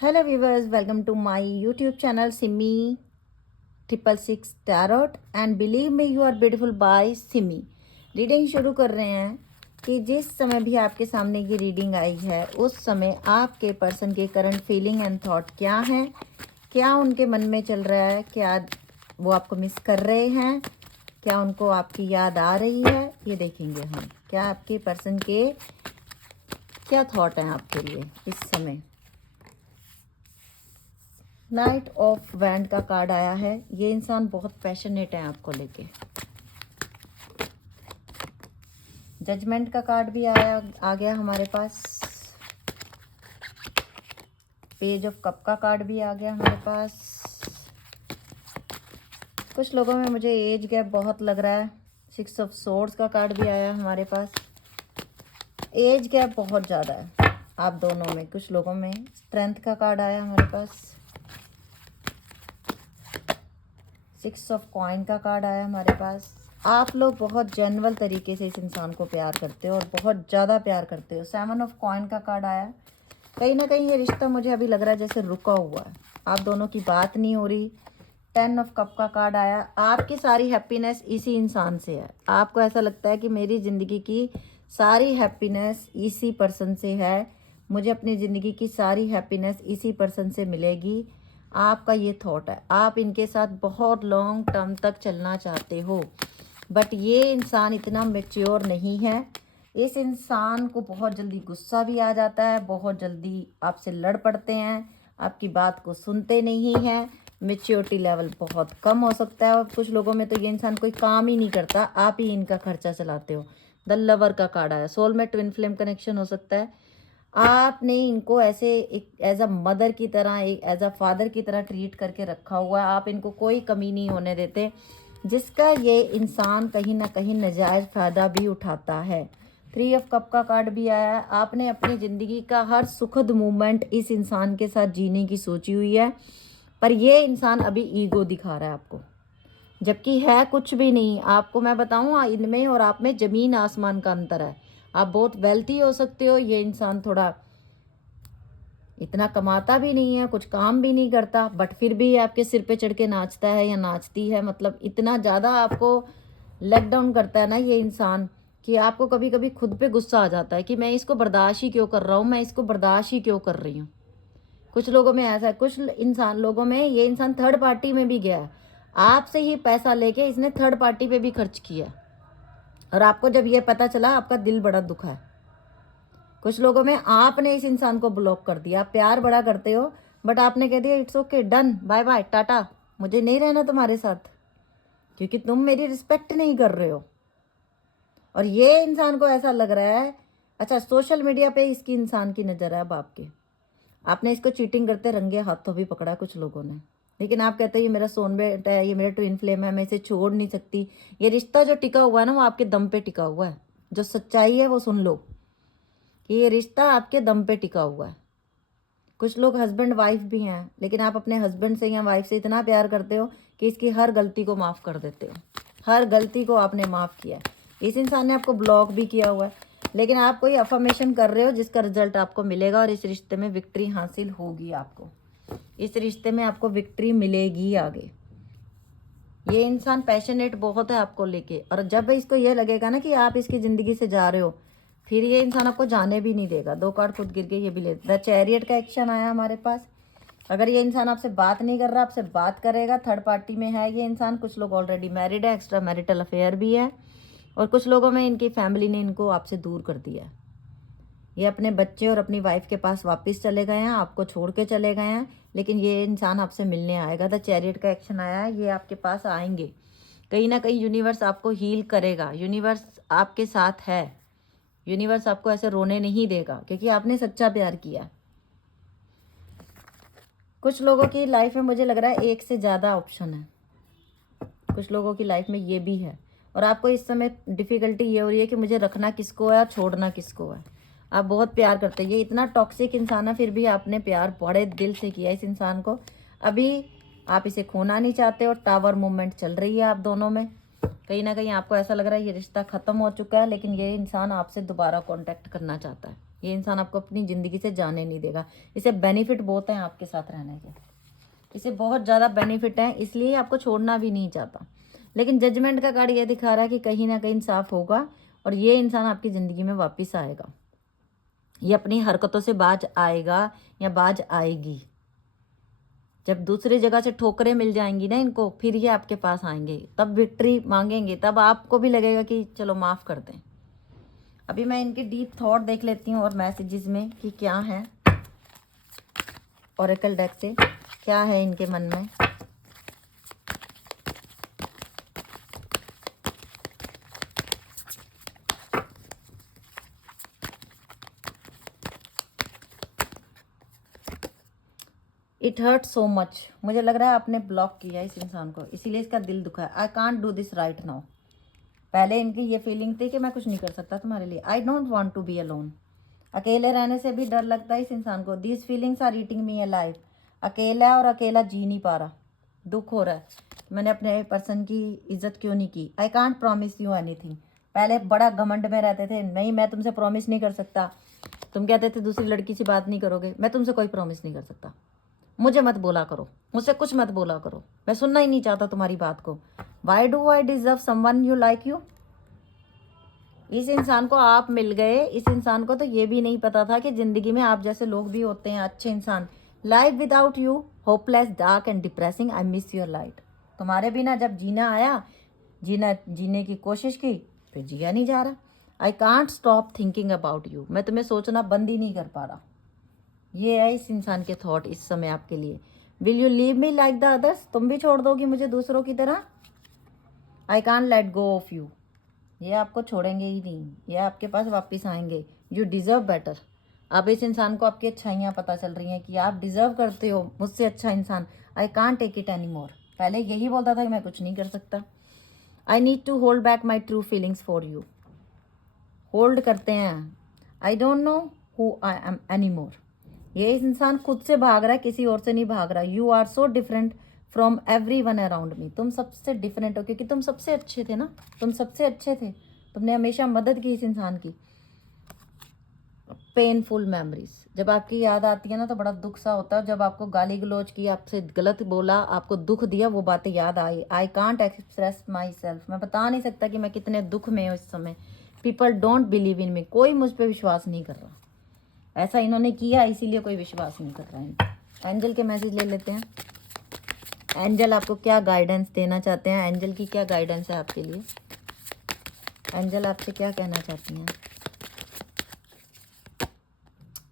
Hello viewers, welcome to my YouTube channel Simi 666 Tarot and believe me you are beautiful by Simi। Reading शुरू कर रहे हैं कि जिस समय भी आपके सामने ये रीडिंग आई है उस समय आपके पर्सन के करंट फीलिंग एंड थॉट क्या हैं, क्या उनके मन में चल रहा है, क्या वो आपको मिस कर रहे हैं, क्या उनको आपकी याद आ रही है, ये देखेंगे हम। क्या आपके पर्सन के क्या थॉट हैं आपके लिए इस समय। नाइट ऑफ वैंड का कार्ड आया है। ये इंसान बहुत पैशनेट है आपको लेके। जजमेंट का कार्ड भी आ गया हमारे पास। पेज ऑफ कप का कार्ड भी आ गया हमारे पास। कुछ लोगों में मुझे एज गैप बहुत लग रहा है। 6 ऑफ सोर्ड्स का कार्ड भी आया हमारे पास। एज गैप बहुत ज़्यादा है आप दोनों में। कुछ लोगों में स्ट्रेंथ का कार्ड आया हमारे पास। 6 ऑफ कॉइन का कार्ड आया हमारे पास। आप लोग बहुत जेन्युइन तरीके से इस इंसान को प्यार करते हो और बहुत ज़्यादा प्यार करते हो। 7 ऑफ कॉइन का कार्ड आया। कहीं ना कहीं ये रिश्ता मुझे अभी लग रहा है जैसे रुका हुआ है, आप दोनों की बात नहीं हो रही। 10 ऑफ कप का कार्ड आया। आपकी सारी हैप्पीनेस इसी इंसान से है। आपको ऐसा लगता है कि मेरी ज़िंदगी की सारी हैप्पीनेस इसी पर्सन से है, मुझे अपनी ज़िंदगी की सारी हैप्पीनेस इसी पर्सन से मिलेगी। आपका ये थॉट है। आप इनके साथ बहुत लॉन्ग टर्म तक चलना चाहते हो, बट ये इंसान इतना मैच्योर नहीं है। इस इंसान को बहुत जल्दी गुस्सा भी आ जाता है, बहुत जल्दी आपसे लड़ पड़ते हैं, आपकी बात को सुनते नहीं हैं। मैच्योरिटी लेवल बहुत कम हो सकता है और कुछ लोगों में तो ये इंसान कोई काम ही नहीं करता, आप ही इनका खर्चा चलाते हो। द लवर का कार्ड आया। सोल में ट्विन फ्लेम कनेक्शन हो सकता है। आपने इनको ऐसे एक एज अ मदर की तरह, एक एज अ फादर की तरह ट्रीट करके रखा हुआ है। आप इनको कोई कमी नहीं होने देते, जिसका ये इंसान कहीं ना कहीं नाजायज़ फ़ायदा भी उठाता है। 3 ऑफ कप का कार्ड भी आया है। आपने अपनी ज़िंदगी का हर सुखद मोमेंट इस इंसान के साथ जीने की सोची हुई है, पर ये इंसान अभी ईगो दिखा रहा है आपको, जबकि है कुछ भी नहीं। आपको मैं बताऊँ, इनमें और आप में ज़मीन आसमान का अंतर है। आप बहुत वेल्थी हो सकते हो, ये इंसान थोड़ा इतना कमाता भी नहीं है, कुछ काम भी नहीं करता, बट फिर भी आपके सिर पे चढ़ के नाचता है या नाचती है। मतलब इतना ज़्यादा आपको लेट डाउन करता है ना ये इंसान कि आपको कभी कभी खुद पे गुस्सा आ जाता है कि मैं इसको बर्दाश्त ही क्यों कर रहा हूँ, मैं इसको बर्दाश्त ही क्यों कर रही हूँ। कुछ लोगों में ऐसा है। कुछ इंसान लोगों में ये इंसान थर्ड पार्टी में भी गया है। आपसे ही पैसा लेके इसने थर्ड पार्टी पे भी खर्च किया, और आपको जब ये पता चला आपका दिल बड़ा दुखा है। कुछ लोगों में आपने इस इंसान को ब्लॉक कर दिया। आप प्यार बड़ा करते हो, बट आपने कह दिया it's okay, done, bye bye, tata, मुझे नहीं रहना तुम्हारे साथ, क्योंकि तुम मेरी रिस्पेक्ट नहीं कर रहे हो। और ये इंसान को ऐसा लग रहा है, अच्छा सोशल मीडिया पे इसकी इंसान की नज़र है अब आपके। आपने इसको चीटिंग करते रंगे हाथों भी पकड़ा कुछ लोगों ने, लेकिन आप कहते हैं ये मेरा सोनबेट है, ये मेरा ट्विन फ्लेम है, मैं इसे छोड़ नहीं सकती। ये रिश्ता जो टिका हुआ है ना, वो आपके दम पे टिका हुआ है। जो सच्चाई है वो सुन लो कि ये रिश्ता आपके दम पे टिका हुआ है। कुछ लोग हस्बैंड वाइफ भी हैं, लेकिन आप अपने हस्बैंड से या वाइफ से इतना प्यार करते हो कि इसकी हर गलती को माफ़ कर देते हो। हर गलती को आपने माफ़ किया। इस इंसान ने आपको ब्लॉक भी किया हुआ है, लेकिन आप कोई अफर्मेशन कर रहे हो जिसका रिजल्ट आपको मिलेगा, और इस रिश्ते में विक्ट्री हासिल होगी। आपको इस रिश्ते में आपको विक्ट्री मिलेगी आगे। ये इंसान पैशनेट बहुत है आपको लेके, और जब इसको ये लगेगा ना कि आप इसकी ज़िंदगी से जा रहे हो, फिर ये इंसान आपको जाने भी नहीं देगा। 2 कार्ड खुद गिर गए, ये भी ले। द चैरियट का एक्शन आया हमारे पास। अगर ये इंसान आपसे बात नहीं कर रहा, आपसे बात करेगा, थर्ड पार्टी में है ये इंसान। कुछ लोग ऑलरेडी मैरिड है, एक्स्ट्रा मैरिटल अफेयर भी है, और कुछ लोगों में इनकी फैमिली ने इनको आपसे दूर कर दिया है। ये अपने बच्चे और अपनी वाइफ के पास वापस चले गए हैं, आपको छोड़ के चले गए हैं, लेकिन ये इंसान आपसे मिलने आएगा। द चैरियट का एक्शन आया है, ये आपके पास आएंगे। कहीं ना कहीं यूनिवर्स आपको हील करेगा। यूनिवर्स आपके साथ है। यूनिवर्स आपको ऐसे रोने नहीं देगा, क्योंकि आपने सच्चा प्यार किया। कुछ लोगों की लाइफ में मुझे लग रहा है एक से ज़्यादा ऑप्शन है। कुछ लोगों की लाइफ में ये भी है, और आपको इस समय डिफ़िकल्टी ये हो रही है कि मुझे रखना किसको है और छोड़ना किसको है। आप बहुत प्यार करते हैं। ये इतना टॉक्सिक इंसान है, फिर भी आपने प्यार बड़े दिल से किया इस इंसान को। अभी आप इसे खोना नहीं चाहते, और टावर मूवमेंट चल रही है आप दोनों में। कहीं ना कहीं आपको ऐसा लग रहा है ये रिश्ता ख़त्म हो चुका है, लेकिन ये इंसान आपसे दोबारा कांटेक्ट करना चाहता है। ये इंसान आपको अपनी ज़िंदगी से जाने नहीं देगा। इसे बेनिफिट बहुत हैं आपके साथ रहने के, इसे बहुत ज़्यादा बेनिफिट हैं, इसलिए आपको छोड़ना भी नहीं चाहता। लेकिन जजमेंट का कार्ड ये दिखा रहा है कि कहीं ना कहीं इंसाफ होगा और ये इंसान आपकी ज़िंदगी में वापस आएगा। ये अपनी हरकतों से बाज आएगा या बाज आएगी। जब दूसरी जगह से ठोकरें मिल जाएंगी ना इनको, फिर ये आपके पास आएंगे, तब विक्ट्री मांगेंगे, तब आपको भी लगेगा कि चलो माफ़ कर दें। अभी मैं इनके डीप थॉट देख लेती हूँ और मैसेजेस में कि क्या है ओरेकल डेक से, क्या है इनके मन में। इट हर्ट सो मच, मुझे लग रहा है आपने ब्लॉक किया इस इंसान को, इसीलिए इसका दिल दुखा है। I can't do this right now. पहले इनकी ये फीलिंग थी कि मैं कुछ नहीं कर सकता तुम्हारे लिए। I don't want to be alone. अकेले रहने से भी डर लगता है इस इंसान को। These feelings are eating me alive. अकेला और अकेला जी नहीं पा रहा, दुख हो रहा है, मैंने अपने पर्सन की इज्जत क्यों नहीं की। I can't promise you anything. पहले बड़ा घमंड में रहते थे, नहीं मैं तुमसे प्रॉमिस नहीं कर सकता। तुम कहते थे दूसरी लड़की से बात नहीं करोगे, मैं तुमसे कोई प्रॉमिस नहीं कर सकता। मुझे मत बोला करो, मुझसे कुछ मत बोला करो, मैं सुनना ही नहीं चाहता तुम्हारी बात को। Why do I deserve someone you like you. इस इंसान को आप मिल गए। इस इंसान को तो ये भी नहीं पता था कि जिंदगी में आप जैसे लोग भी होते हैं, अच्छे इंसान। Life without you hopeless, dark and depressing. I miss your light. तुम्हारे बिना जब जीना आया, जीने की कोशिश की, फिर जिया नहीं जा रहा। I can't stop thinking about you. मैं तुम्हें सोचना बंद ही नहीं कर पा रहा। ये है इस इंसान के थॉट इस समय आपके लिए। Will you leave me like the others. तुम भी छोड़ दोगी मुझे दूसरों की तरह। I can't let go of you. ये आपको छोड़ेंगे ही नहीं, ये आपके पास वापस आएंगे। You deserve better. अब इस इंसान को आपकी अच्छाइयाँ पता चल रही हैं कि आप डिज़र्व करते हो मुझसे अच्छा इंसान। I can't take it any more. पहले यही बोलता था कि मैं कुछ नहीं कर सकता। I need to hold back my true feelings for you. Hold करते हैं। I don't know who I am any more. ये इस इंसान खुद से भाग रहा है, किसी और से नहीं भाग रहा। You are so different from everyone around me. तुम सबसे डिफरेंट हो क्योंकि तुम सबसे अच्छे थे ना, तुम सबसे अच्छे थे। तुमने हमेशा मदद की इस इंसान की। पेनफुल मेमोरीज, जब आपकी याद आती है ना तो बड़ा दुख सा होता है। जब आपको गाली गलौज की, आपसे गलत बोला, आपको दुख दिया, वो बातें याद आई। I can't express myself. मैं बता नहीं सकता कि मैं कितने दुख में हूँ इस समय। पीपल डोंट बिलीव इन मी। कोई मुझ पर विश्वास नहीं कर रहा। ऐसा इन्होंने किया, इसीलिए कोई विश्वास नहीं कर रहा है। एंजल के मैसेज ले लेते हैं। एंजल आपको क्या गाइडेंस देना चाहते हैं। एंजल की क्या गाइडेंस है आपके लिए। एंजल आपसे क्या कहना चाहती हैं।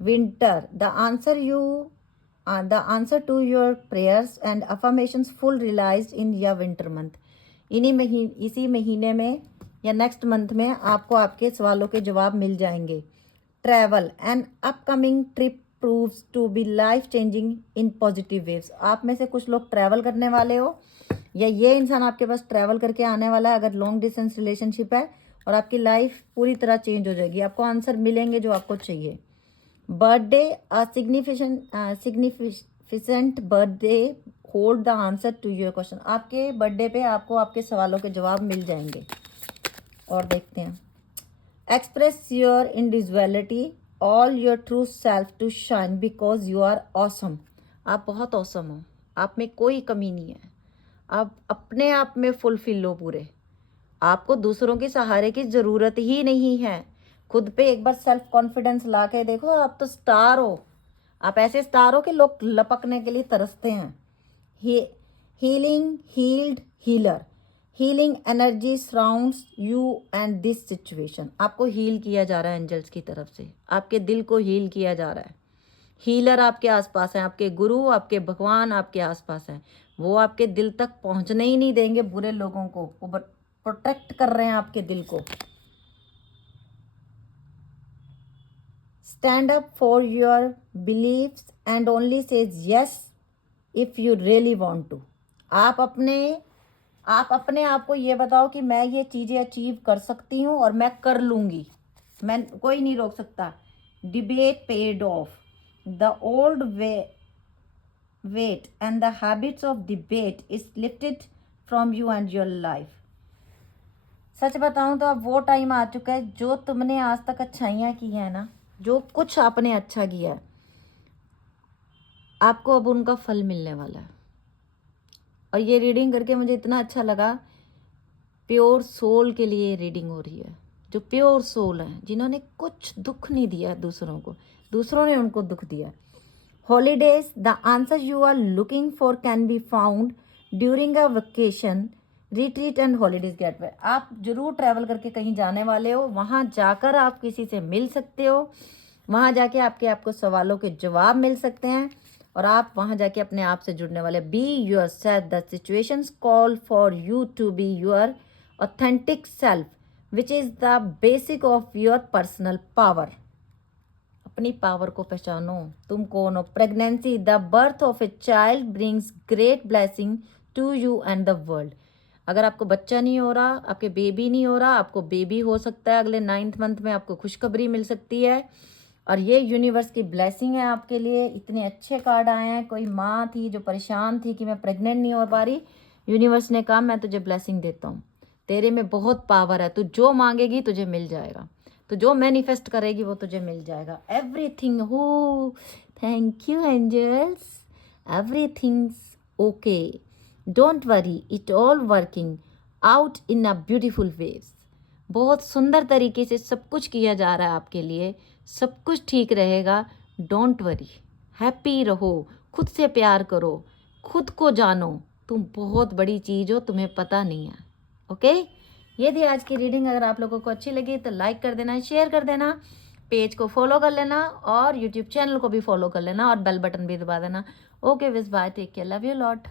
Winter, the answer to your prayers and affirmations full realised in your winter month. इसी महीने में या नेक्स्ट मंथ में आपको आपके सवालों के जवाब मिल जाएंगे। Travel and upcoming trip proves to be life changing in positive waves. आप में से कुछ लोग ट्रैवल करने वाले हो या ये इंसान आपके पास ट्रैवल करके आने वाला है। अगर लॉन्ग डिस्टेंस रिलेशनशिप है और आपकी लाइफ पूरी तरह चेंज हो जाएगी, आपको आंसर मिलेंगे जो आपको चाहिए। Birthday, significant birthday hold the answer to your question. आपके बर्थडे पे आपको आपके सवालों के जवाब मिल जाएंगे। और देखते हैं। Express your individuality, all your true self to shine because you are awesome. आप बहुत ऑसम हो, आप में कोई कमी नहीं है। आप अपने आप में फुलफिल हो पूरे। आपको दूसरों के सहारे की ज़रूरत ही नहीं है। खुद पे एक बार सेल्फ कॉन्फिडेंस ला के देखो। आप तो स्टार हो। आप ऐसे स्टार हो कि लोग लपकने के लिए तरसते हैं। Healing, healed, healer. Healing energy surrounds you and this situation. आपको हील किया जा रहा है एंजल्स की तरफ से। आपके दिल को हील किया जा रहा है। हीलर आपके आसपास हैं, आपके गुरु, आपके भगवान आपके आसपास हैं। वो आपके दिल तक पहुंचने ही नहीं देंगे बुरे लोगों को। वो प्रोटेक्ट कर रहे हैं आपके दिल को। Stand up for your believes and only says yes if you really want to. आप अपने आप को ये बताओ कि मैं ये चीज़ें अचीव कर सकती हूँ और मैं कर लूँगी। मैं, कोई नहीं रोक सकता। Debate paid of. The old weight and the habits of debate is lifted from you and your life। सच बताऊं तो अब वो टाइम आ चुका है, जो तुमने आज तक अच्छाइयाँ की हैं ना, जो कुछ आपने अच्छा किया है, आपको अब उनका फल मिलने वाला है। और ये रीडिंग करके मुझे इतना अच्छा लगा, प्योर सोल के लिए रीडिंग हो रही है। जो प्योर सोल है, जिन्होंने कुछ दुख नहीं दिया दूसरों को, दूसरों ने उनको दुख दिया। Holidays, the answer you are looking for can be found during a vacation, retreat and holidays getaway. आप जरूर ट्रैवल करके कहीं जाने वाले हो, वहाँ जाकर आप किसी से मिल सकते हो, वहाँ जाके आपको सवालों के जवाब मिल सकते हैं, और आप वहाँ जाके अपने आप से जुड़ने वाले। Be yourself, the situations call for you to be your authentic self which is the basic of your personal power. अपनी पावर को पहचानो, तुम कौन हो। Pregnancy, the birth of a child brings great blessing to you and the world. अगर आपको बच्चा नहीं हो रहा, आपके बेबी नहीं हो रहा, आपको बेबी हो सकता है अगले 9th मंथ में, आपको खुशखबरी मिल सकती है। और ये यूनिवर्स की ब्लेसिंग है आपके लिए। इतने अच्छे कार्ड आए हैं। कोई माँ थी जो परेशान थी कि मैं प्रेग्नेंट नहीं हो पा रही, यूनिवर्स ने कहा मैं तुझे ब्लेसिंग देता हूँ, तेरे में बहुत पावर है, तू जो मांगेगी तुझे मिल जाएगा, तो जो मैनिफेस्ट करेगी वो तुझे मिल जाएगा। एवरीथिंग हो, thank you angels, everything's okay, don't worry, it all working out in a beautiful ways. बहुत सुंदर तरीके से सब कुछ किया जा रहा है आपके लिए, सब कुछ ठीक रहेगा। डोंट वरी, हैप्पी रहो, खुद से प्यार करो, खुद को जानो, तुम बहुत बड़ी चीज़ हो, तुम्हें पता नहीं है। ओके, ये थी आज की रीडिंग। अगर आप लोगों को अच्छी लगी तो लाइक कर देना, शेयर कर देना, पेज को फॉलो कर लेना, और यूट्यूब चैनल को भी फॉलो कर लेना, और बेल बटन भी दबा देना। Okay with bye, take care, love you lot.